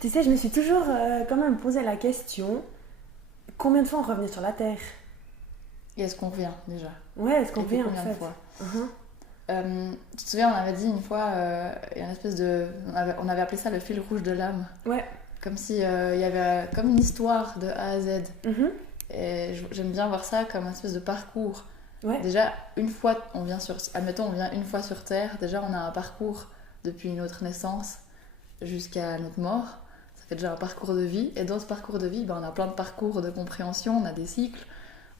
Tu sais, je me suis toujours quand même posé la question, combien de fois on revenait sur la Terre? Et est-ce qu'on revient déjà? Ouais, est-ce qu'on Et puis revient en combien de fait? fois? Mhm. Tu te souviens, on avait dit une fois, il y a une espèce de. On avait appelé ça le fil rouge de l'âme. Ouais. Comme si il y avait comme une histoire de A à Z. Mhm. Et j'aime bien voir ça comme une espèce de parcours. Ouais. Déjà, une fois, admettons, on vient une fois sur Terre, déjà on a un parcours depuis notre naissance jusqu'à notre mort. Ça fait déjà un parcours de vie. Et dans ce parcours de vie, ben, on a plein de parcours de compréhension, on a des cycles,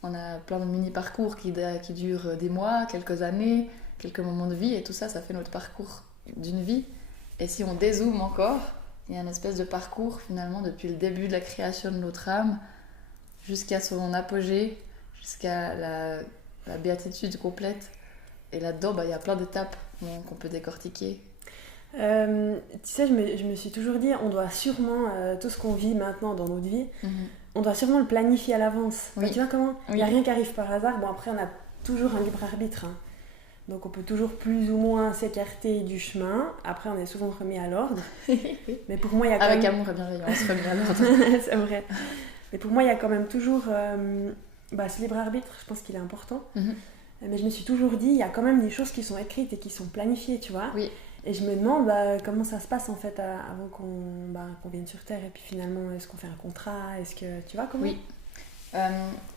on a plein de mini-parcours qui durent des mois, quelques années, quelques moments de vie. Et tout ça, ça fait notre parcours d'une vie. Et si on dézoome encore, il y a une espèce de parcours finalement depuis le début de la création de notre âme jusqu'à son apogée, jusqu'à la béatitude complète. Et là-dedans, bah, il y a plein d'étapes qu'on peut décortiquer. Tu sais, je me suis toujours dit, on doit sûrement, tout ce qu'on vit maintenant dans notre vie, on doit sûrement le planifier à l'avance. Oui. Enfin, tu vois comment? Il n'y a Oui. rien qui arrive par hasard. Bon, après, on a toujours un libre arbitre, hein. Donc, on peut toujours plus ou moins s'écarter du chemin. Après, on est souvent remis à l'ordre. Mais pour moi, il y a quand Avec même... amour et bienveillance, remis à l'ordre. C'est vrai. Mais pour moi, il y a quand même toujours ce libre arbitre, je pense qu'il est important. Mais je me suis toujours dit, il y a quand même des choses qui sont écrites et qui sont planifiées, tu vois. Oui. Et je me demande comment ça se passe en fait avant qu'on vienne sur Terre. Et puis finalement, est-ce qu'on fait un contrat? Est-ce que tu vois comment? Oui.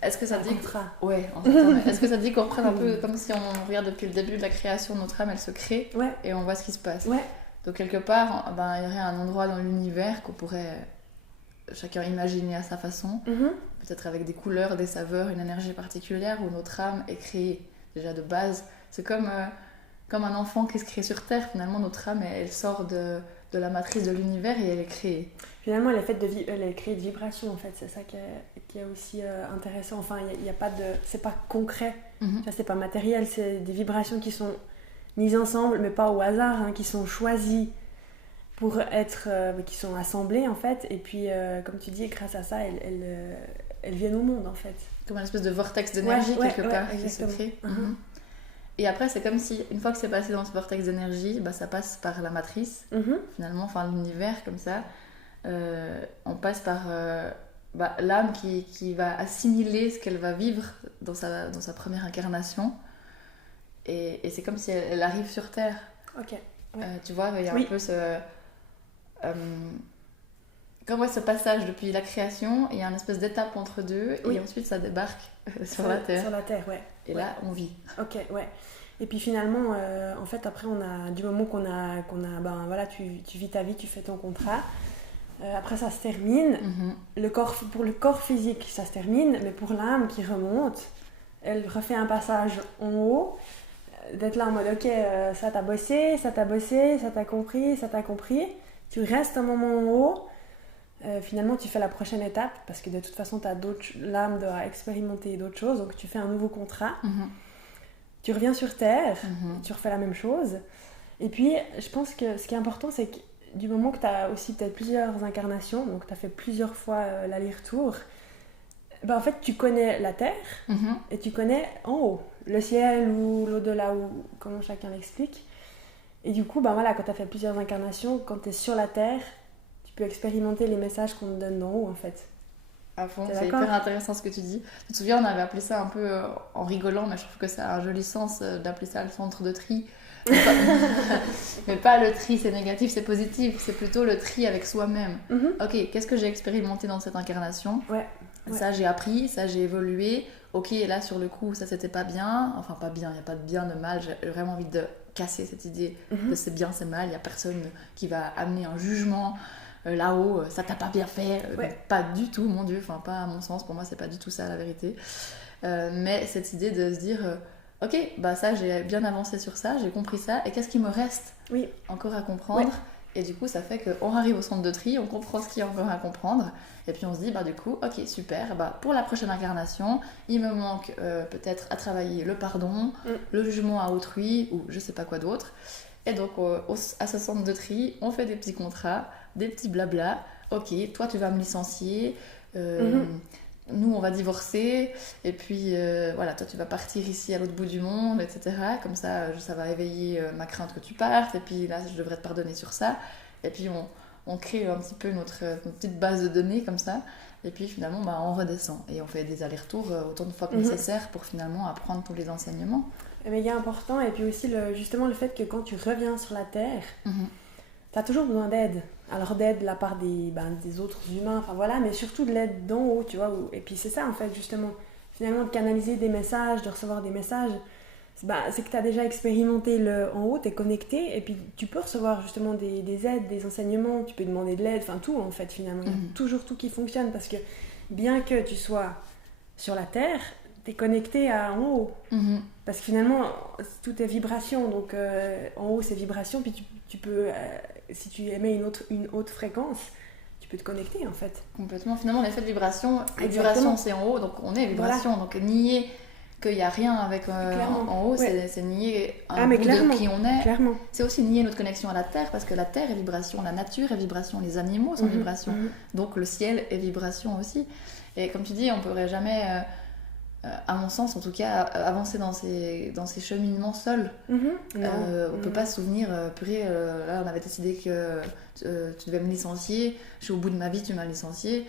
Est-ce que ça Un dit contrat. Ouais, en fait, ouais. Est-ce que ça dit qu'on reprenne un peu comme si on regarde depuis le début de la création, notre âme, elle se crée Ouais. et on voit ce qui se passe. Ouais. Donc quelque part, ben, il y aurait un endroit dans l'univers qu'on pourrait chacun imaginer à sa façon, peut-être avec des couleurs, des saveurs, une énergie particulière où notre âme est créée déjà de base. C'est comme un enfant qui se crée sur Terre. Finalement, notre âme, elle sort de la matrice de l'univers et elle est créée. Finalement, elle est faite elle est créée de vibrations en fait. C'est ça qui est aussi intéressant. Enfin, il y a pas de, c'est pas concret. Ça, c'est pas matériel. C'est des vibrations qui sont mises ensemble, mais pas au hasard, hein, qui sont choisies pour être, qui sont assemblées en fait. Et puis, comme tu dis, grâce à ça, elles viennent au monde en fait. Comme une espèce de vortex d'énergie quelque part qui se crée. Et après, c'est comme si, une fois que c'est passé dans ce vortex d'énergie, bah, ça passe par la matrice, finalement, enfin l'univers comme ça. On passe par l'âme qui va assimiler ce qu'elle va vivre dans sa première incarnation. Et c'est comme si elle arrive sur Terre. Ok. Ouais. Tu vois, il y a un peu ce passage depuis la création, il y a une espèce d'étape entre deux, et ensuite ça débarque sur la Terre. Sur la Terre, ouais. Et là, on vit. Ok, ouais. Et puis finalement, en fait, après, du moment qu'on a ben voilà, tu vis ta vie, tu fais ton contrat. Après, ça se termine. Pour le corps physique, ça se termine, mais pour l'âme qui remonte, elle refait un passage en haut, d'être là en mode, ok, ça t'a bossé, ça t'a compris. Tu restes un moment en haut. Finalement, tu fais la prochaine étape parce que de toute façon, l'âme doit expérimenter d'autres choses, donc tu fais un nouveau contrat. Tu reviens sur Terre, tu refais la même chose. Et puis, je pense que ce qui est important, c'est que du moment que tu as aussi peut-être plusieurs incarnations, donc tu as fait plusieurs fois l'aller-retour, ben en fait, tu connais la Terre et tu connais en haut, le ciel ou l'au-delà, ou comment chacun l'explique. Et du coup, ben voilà, quand tu as fait plusieurs incarnations, quand tu es sur la Terre, tu peux expérimenter les messages qu'on te donne d'en haut, en fait. À fond, c'est hyper intéressant ce que tu dis. Tu te souviens, on avait appelé ça un peu en rigolant, mais je trouve que ça a un joli sens d'appeler ça le centre de tri. Mais pas le tri, c'est négatif, c'est positif. C'est plutôt le tri avec soi-même. Ok, qu'est-ce que j'ai expérimenté dans cette incarnation? Ça, j'ai appris, ça, j'ai évolué. Ok, et là, sur le coup, ça, c'était pas bien. Enfin, pas bien, il n'y a pas de bien, de mal. J'ai vraiment envie de casser cette idée de c'est bien, c'est mal. Il n'y a personne qui va amener un jugement. Là-haut, ça t'a pas bien fait. Pas du tout, mon Dieu. Enfin, pas à mon sens. Pour moi, c'est pas du tout ça, la vérité. Mais cette idée de se dire... ok, bah ça j'ai bien avancé sur ça, j'ai compris ça, et qu'est-ce qui me reste encore à comprendre? Et du coup ça fait qu'on arrive au centre de tri, on comprend ce qu'il y a encore à comprendre, et puis on se dit bah du coup ok super, bah pour la prochaine incarnation il me manque peut-être à travailler le pardon, le jugement à autrui ou je sais pas quoi d'autre. Et donc à ce centre de tri on fait des petits contrats, des petits blabla. Ok, toi tu vas me licencier, nous on va divorcer, et puis voilà, toi tu vas partir ici à l'autre bout du monde, etc. Comme ça va éveiller ma crainte que tu partes, et puis là je devrais te pardonner sur ça. Et puis on crée un petit peu notre petite base de données comme ça. Et puis finalement, on redescend. Et on fait des allers-retours autant de fois que nécessaire pour finalement apprendre tous les enseignements. C'est méga important. Et puis aussi, justement, le fait que quand tu reviens sur la Terre, tu as toujours besoin d'aide. Alors d'aide de la part des autres humains, enfin voilà, mais surtout de l'aide d'en haut, tu vois. Et puis c'est ça, en fait, justement. Finalement, de canaliser des messages, de recevoir des messages, c'est que tu as déjà expérimenté en haut, tu es connecté, et puis tu peux recevoir justement des aides, des enseignements, tu peux demander de l'aide, enfin tout en fait finalement. Il y a toujours tout qui fonctionne, parce que bien que tu sois sur la Terre, tu es connecté en haut. Parce que finalement, tout est vibration, donc en haut c'est vibration, puis tu peux, si tu émets une haute fréquence, tu peux te connecter en fait. Complètement, finalement l'effet de vibration, vibration c'est en haut, donc on est vibration, donc nier qu'il n'y a rien avec en haut, c'est nier un bout de qui on est. Clairement. C'est aussi nier notre connexion à la Terre, parce que la Terre est vibration, la nature est vibration, les animaux sont vibration, donc le ciel est vibration aussi. Et comme tu dis, on ne pourrait jamais, à mon sens en tout cas, avancer dans ces cheminements seuls. On ne peut pas se souvenir, purée, là on avait décidé que tu devais me licencier, je suis au bout de ma vie, tu m'as licencié,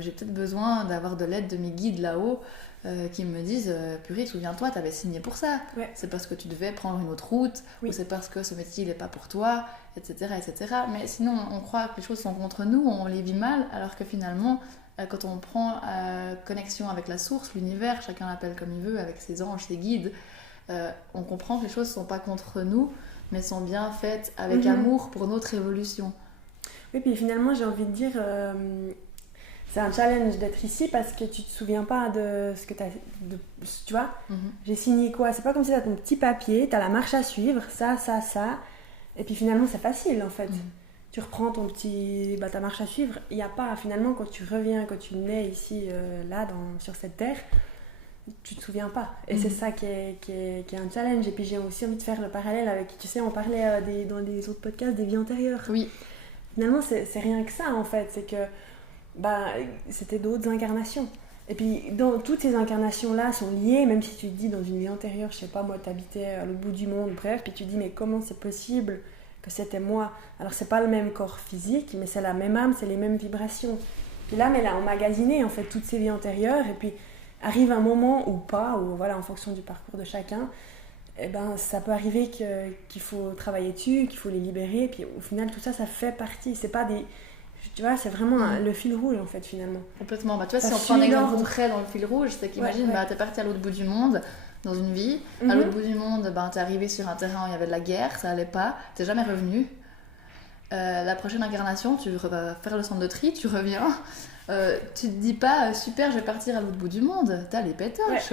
j'ai peut-être besoin d'avoir de l'aide de mes guides là-haut, qui me disent purée, souviens-toi, t'avais signé pour ça, c'est parce que tu devais prendre une autre route, ou c'est parce que ce métier il n'est pas pour toi, etc. Mais sinon on croit que les choses sont contre nous, on les vit mal, alors que finalement quand on prend connexion avec la source, l'univers, chacun l'appelle comme il veut, avec ses anges, ses guides, on comprend que les choses ne sont pas contre nous, mais sont bien faites avec amour pour notre évolution. Oui, puis finalement j'ai envie de dire c'est un challenge d'être ici, parce que tu te souviens pas de ce que tu as... Tu vois, j'ai signé quoi? C'est pas comme si tu as ton petit papier, tu as la marche à suivre, ça, et puis finalement c'est facile en fait. Tu reprends ta marche à suivre. Il n'y a pas, finalement, quand tu reviens, quand tu nais ici, sur cette terre, tu te souviens pas. Et c'est ça qui est un challenge. Et puis j'ai aussi envie de faire le parallèle avec, tu sais, on parlait dans les autres podcasts des vies antérieures. Oui. Finalement, c'est rien que ça en fait. C'est que c'était d'autres incarnations. Et puis toutes ces incarnations-là sont liées, même si tu te dis dans une vie antérieure, je sais pas moi, t'habitais à l'autre bout du monde, bref, puis tu te dis mais comment c'est possible que c'était moi? Alors c'est pas le même corps physique, mais c'est la même âme, c'est les mêmes vibrations. Puis l'âme elle a emmagasiné en fait toutes ces vies antérieures, et puis arrive un moment ou pas, ou voilà, en fonction du parcours de chacun, ça peut arriver qu'il faut travailler dessus, qu'il faut les libérer, et puis au final tout ça fait partie, c'est pas des... Tu vois, c'est vraiment le fil rouge en fait finalement. Complètement. Tu vois, si on prend un exemple concret dans le fil rouge, c'est qu'imagine, t'es parti à l'autre bout du monde dans une vie, à l'autre bout du monde, t'es arrivé sur un terrain où il y avait de la guerre, ça allait pas, t'es jamais revenu. La prochaine incarnation, tu vas faire le centre de tri, tu reviens, tu te dis pas super, je vais partir à l'autre bout du monde, t'as les pétoches.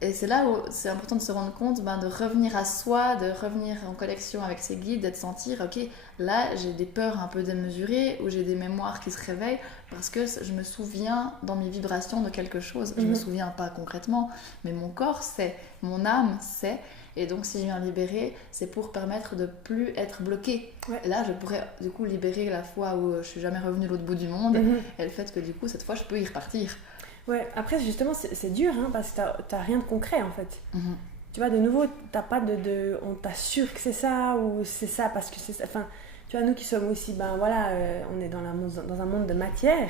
Et c'est là où c'est important de se rendre compte, de revenir à soi, de revenir en connexion avec ses guides, de sentir, ok, là j'ai des peurs un peu démesurées, ou j'ai des mémoires qui se réveillent, parce que je me souviens dans mes vibrations de quelque chose. Je me souviens pas concrètement, mais mon corps sait, mon âme sait, et donc si je viens libérer, c'est pour permettre de plus être bloqué. Et là je pourrais du coup libérer la fois où je suis jamais revenue de l'autre bout du monde, et le fait que du coup cette fois je peux y repartir. Ouais, après justement c'est dur parce que t'as rien de concret en fait. Tu vois, de nouveau, t'as pas on t'assure que c'est ça, ou c'est ça parce que c'est ça. Enfin, tu vois, nous qui sommes aussi, on est dans un monde de matière.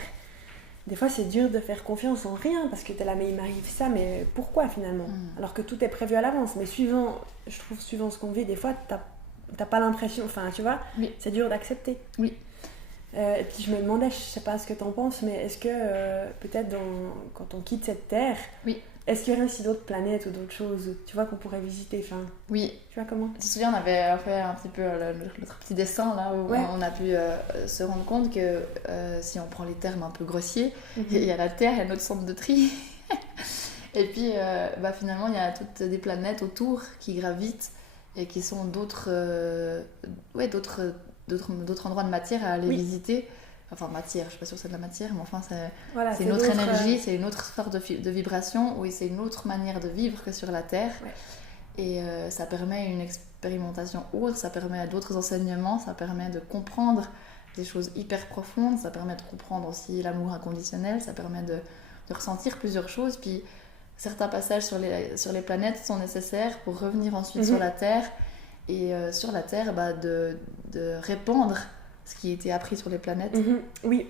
Des fois c'est dur de faire confiance en rien, parce que t'es là, mais il m'arrive ça, mais pourquoi finalement? Alors que tout est prévu à l'avance, mais suivant ce qu'on vit, des fois t'as pas l'impression, enfin tu vois, c'est dur d'accepter. Oui. Et puis je me demandais, je sais pas ce que t'en penses, mais est-ce que peut-être quand on quitte cette terre, est-ce qu'il y aurait aussi d'autres planètes ou d'autres choses, tu vois, qu'on pourrait visiter, enfin, oui. Tu vois comment? Tu te souviens, on avait fait un petit peu notre petit dessin là où on a pu se rendre compte que si on prend les termes un peu grossiers, il y a la Terre, il y a notre centre de tri, et puis finalement il y a toutes des planètes autour qui gravitent et qui sont d'autres endroits de matière à aller visiter. Enfin, matière, je suis pas sûre que c'est de la matière, mais enfin, c'est une autre énergie, c'est une autre sorte de vibration, oui, c'est une autre manière de vivre que sur la Terre. Et ça permet une expérimentation autre, ça permet d'autres enseignements, ça permet de comprendre des choses hyper profondes, ça permet de comprendre aussi l'amour inconditionnel, ça permet de ressentir plusieurs choses. Puis certains passages sur les planètes sont nécessaires pour revenir ensuite sur la Terre. Et sur la Terre, de répandre ce qui était appris sur les planètes. Oui.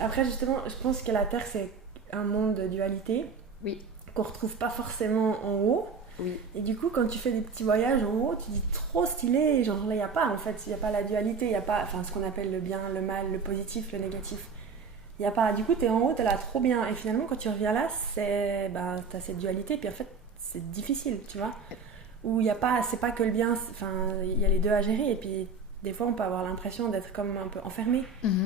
Après, justement, je pense que la Terre, c'est un monde de dualité. Oui. Qu'on retrouve pas forcément en haut. Oui. Et du coup, quand tu fais des petits voyages en haut, tu dis trop stylé. Genre là, il n'y a pas, en fait, il n'y a pas la dualité. Il n'y a pas, enfin, ce qu'on appelle le bien, le mal, le positif, le négatif. Il y a pas, du coup, t'es en haut, t'es là trop bien. Et finalement, quand tu reviens là, t'as cette dualité. Puis en fait, c'est difficile, tu vois. Où il y a pas, c'est pas que le bien, enfin, il y a les deux à gérer. Et puis, des fois, on peut avoir l'impression d'être comme un peu enfermé,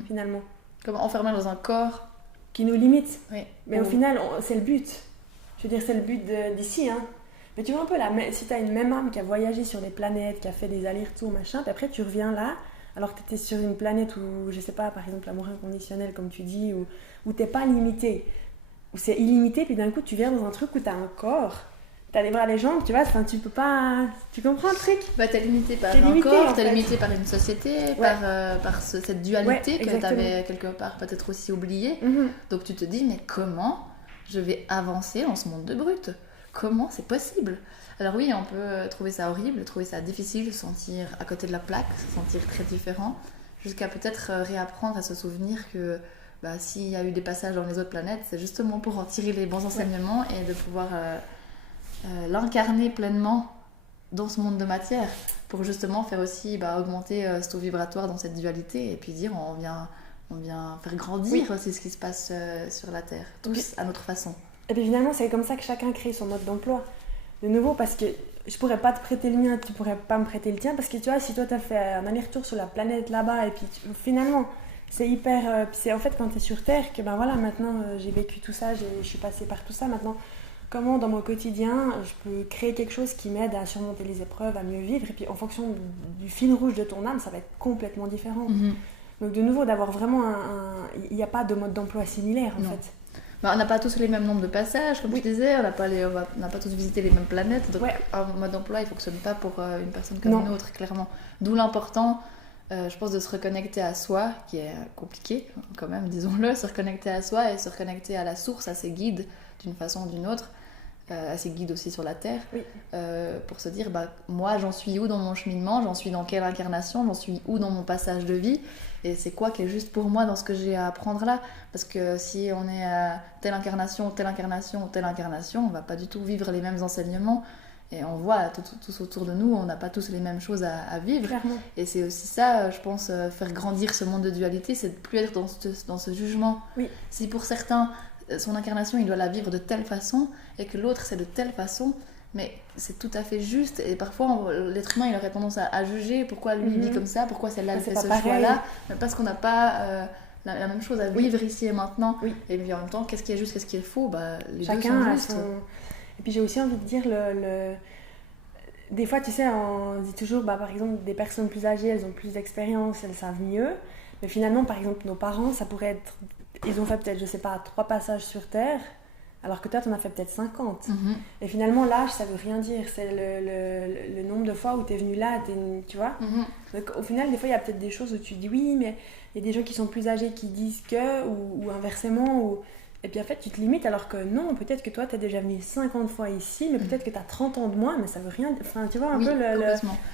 finalement. Comme enfermé dans un corps. Qui nous limite. Oui. Mais au final, c'est le but. Je veux dire, c'est le but d'ici, hein. Mais tu vois un peu, si t'as une même âme qui a voyagé sur des planètes, qui a fait des allers-retours, machin, puis après tu reviens là, alors que t'étais sur une planète où, je sais pas, par exemple, l'amour inconditionnel, comme tu dis, où t'es pas limité, où c'est illimité, puis d'un coup tu viens dans un truc où t'as un corps, t'as les bras, les jambes, tu vois, enfin tu peux pas... Tu comprends le truc ? Bah t'es limité par un corps, t'es limité par une société, par cette dualité que t'avais quelque part peut-être aussi oubliée. Donc tu te dis, mais comment je vais avancer dans ce monde de brut ? Comment c'est possible ? Alors oui, on peut trouver ça horrible, trouver ça difficile, se sentir à côté de la plaque, se sentir très différent, jusqu'à peut-être réapprendre à se souvenir que s'il y a eu des passages dans les autres planètes, c'est justement pour en tirer les bons enseignements et de pouvoir l'incarner pleinement dans ce monde de matière, pour justement faire aussi augmenter ce taux vibratoire dans cette dualité, et puis dire on vient faire grandir aussi ce qui se passe sur la Terre, tous à notre façon. Et puis finalement, c'est comme ça que chacun crée son mode d'emploi. De nouveau, parce que je pourrais pas te prêter le mien, tu pourrais pas me prêter le tien, parce que tu vois, si toi t'as fait un aller-retour sur la planète là-bas, et puis finalement, c'est hyper... puis c'est en fait quand t'es sur Terre que voilà, maintenant j'ai vécu tout ça, je suis passée par tout ça, maintenant, comment dans mon quotidien, je peux créer quelque chose qui m'aide à surmonter les épreuves, à mieux vivre, et puis en fonction du fil rouge de ton âme, ça va être complètement différent. Donc de nouveau, d'avoir vraiment il n'y a pas de mode d'emploi similaire en fait. On n'a pas tous les mêmes nombres de passages, comme tu disais, on n'a pas tous visité les mêmes planètes, donc un mode d'emploi il ne fonctionne pas pour une personne comme une autre, clairement. D'où l'important, je pense, de se reconnecter à soi, qui est compliqué quand même, disons-le, se reconnecter à soi et se reconnecter à la source, à ses guides, d'une façon ou d'une autre, à ses guides aussi sur la Terre, pour se dire, moi j'en suis où dans mon cheminement, j'en suis dans quelle incarnation, j'en suis où dans mon passage de vie, et c'est quoi qui est juste pour moi dans ce que j'ai à apprendre là, parce que si on est à telle incarnation, on va pas du tout vivre les mêmes enseignements, et on voit tous autour de nous, on n'a pas tous les mêmes choses à vivre. Clairement. Et c'est aussi ça, je pense, faire grandir ce monde de dualité, c'est de plus être dans ce jugement. Si pour certains son incarnation il doit la vivre de telle façon et que l'autre c'est de telle façon, mais c'est tout à fait juste, et parfois l'être humain il aurait tendance à juger pourquoi lui vit comme ça, pourquoi celle-là fait ce choix-là, parce qu'on n'a pas la même chose à vivre ici et maintenant. Et puis en même temps, qu'est-ce qui est juste, qu'est-ce qui est faux, les chacun deux sont justes. Et puis j'ai aussi envie de dire des fois tu sais, on dit toujours par exemple des personnes plus âgées elles ont plus d'expérience, elles savent mieux, mais finalement par exemple nos parents, ça pourrait être, ils ont fait peut-être, je sais pas, 3 passages sur Terre, alors que toi, t'en as fait peut-être 50. Et finalement, l'âge, ça veut rien dire. C'est le nombre de fois où t'es venu là, tu vois. Donc, au final, des fois, il y a peut-être des choses où tu dis oui, mais il y a des gens qui sont plus âgés qui disent que, ou inversement. Et puis en fait, tu te limites, alors que non, peut-être que toi, t'es déjà venu 50 fois ici, mais peut-être que t'as 30 ans de moins, mais ça veut rien dire. Enfin, tu vois, un peu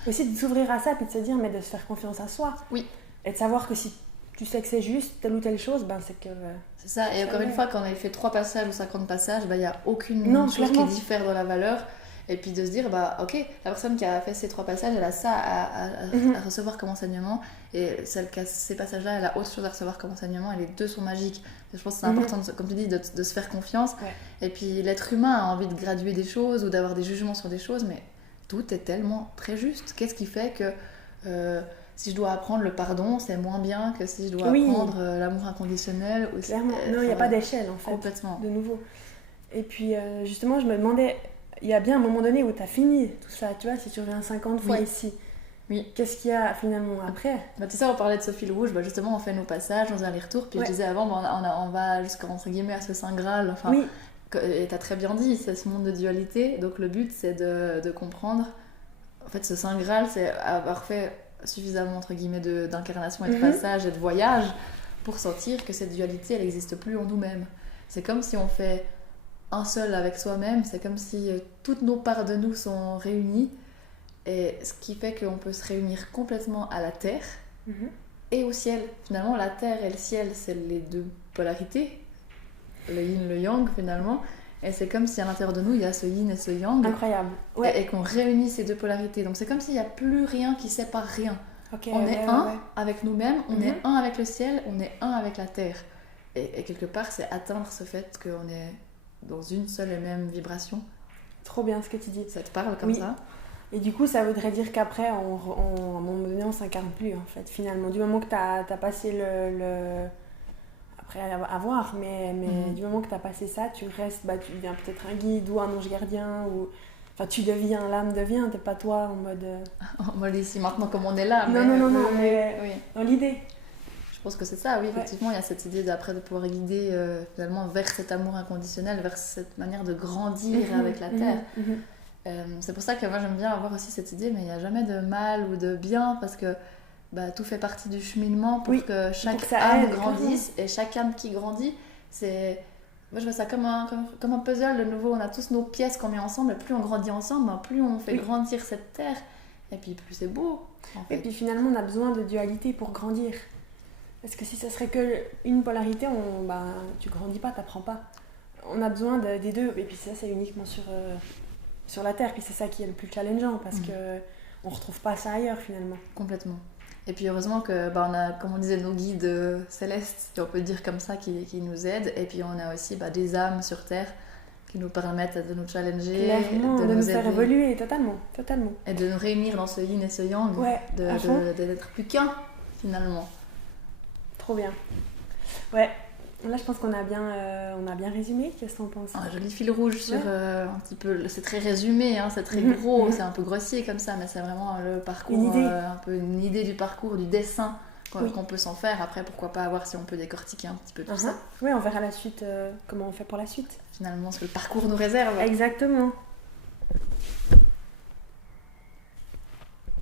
aussi de s'ouvrir à ça, puis de se dire, mais de se faire confiance à soi. Et de savoir que si tu sais que c'est juste telle ou telle chose, c'est que... c'est ça, et encore une fois, quand on a fait 3 passages ou 50 passages, il n'y a aucune chose qui diffère dans la valeur. Et puis de se dire, ok, la personne qui a fait ces 3 passages, elle a ça à recevoir comme enseignement, et celle qui a ces passages-là, elle a autre chose à recevoir comme enseignement, et les deux sont magiques. Je pense que c'est important, comme tu dis, de se faire confiance. Et puis l'être humain a envie de graduer des choses ou d'avoir des jugements sur des choses, mais tout est tellement très juste. Qu'est-ce qui fait que... si je dois apprendre le pardon, c'est moins bien que si je dois apprendre l'amour inconditionnel. Clairement, non, il n'y a pas d'échelle en fait. Complètement. De nouveau. Et puis justement, je me demandais, il y a bien un moment donné où tu as fini tout ça, tu vois, si tu reviens 50 fois ici. Qu'est-ce qu'il y a finalement après ? Tu sais, on parlait de ce fil rouge, justement, on fait nos passages, nos allers-retours, puis je disais avant, on va jusqu'à, entre guillemets, à ce Saint Graal. Enfin, et tu as très bien dit, c'est ce monde de dualité, donc le but c'est de comprendre. En fait, ce Saint Graal, c'est avoir fait suffisamment entre guillemets d'incarnation et de passage et de voyage pour sentir que cette dualité elle n'existe plus en nous-mêmes. C'est comme si on fait un seul avec soi-même, c'est comme si toutes nos parts de nous sont réunies, et ce qui fait qu'on peut se réunir complètement à la Terre et au ciel. Finalement, la terre et le ciel, c'est les deux polarités, le yin, le yang finalement. Et c'est comme si à l'intérieur de nous, il y a ce yin et ce yang. Incroyable. Ouais. Et qu'on réunit ces deux polarités. Donc c'est comme s'il n'y a plus rien qui sépare rien. Okay, on est un avec nous-mêmes, on est un avec le ciel, on est un avec la terre. Et quelque part, c'est atteindre ce fait qu'on est dans une seule et même vibration. Trop bien ce que tu dis. Ça te parle comme ça? Et du coup, ça voudrait dire qu'après, à un moment donné, on s'incarne plus, en fait, finalement. Du moment que tu as passé le... Après, à voir, mais du moment que tu as passé ça, tu restes, tu deviens peut-être un guide ou un ange gardien, ou... Enfin, tu deviens, l'âme devient, t'es pas toi en mode... En mode ici, maintenant, comme on est là. Non, mais dans l'idée. Je pense que c'est ça, oui, effectivement, il y a cette idée d'après de pouvoir guider finalement vers cet amour inconditionnel, vers cette manière de grandir avec la terre. C'est pour ça que moi j'aime bien avoir aussi cette idée, mais il n'y a jamais de mal ou de bien, parce que tout fait partie du cheminement pour que chaque âme grandisse, et chaque âme qui grandit, c'est... Moi je vois ça comme un puzzle, de nouveau, on a tous nos pièces qu'on met ensemble, et plus on grandit ensemble, plus on fait grandir cette terre, et puis plus c'est beau. En fait. Et puis finalement on a besoin de dualité pour grandir. Parce que si ça serait qu'une polarité, tu grandis pas, t'apprends pas. On a besoin des deux, et puis ça c'est uniquement sur la Terre, puis c'est ça qui est le plus challengeant, parce que on retrouve pas ça ailleurs finalement. Complètement. Et puis heureusement que on a, comme on disait, nos guides célestes, si on peut dire comme ça, qui nous aident, et puis on a aussi des âmes sur Terre qui nous permettent de nous challenger, clairement, de nous faire évoluer, totalement. Et de nous réunir dans ce yin et ce yang, d'être plus qu'un finalement. Trop bien. Ouais, là je pense qu'on a bien résumé. Qu'est-ce que t'en penses? Un joli fil rouge sur un petit peu. C'est très résumé, c'est très gros, c'est un peu grossier comme ça, mais c'est vraiment le parcours, un peu une idée du parcours, du dessin qu'on peut s'en faire. Après, pourquoi pas voir si on peut décortiquer un petit peu tout ça. Oui, on verra la suite, comment on fait pour la suite. Finalement, ce que le parcours nous réserve. Exactement.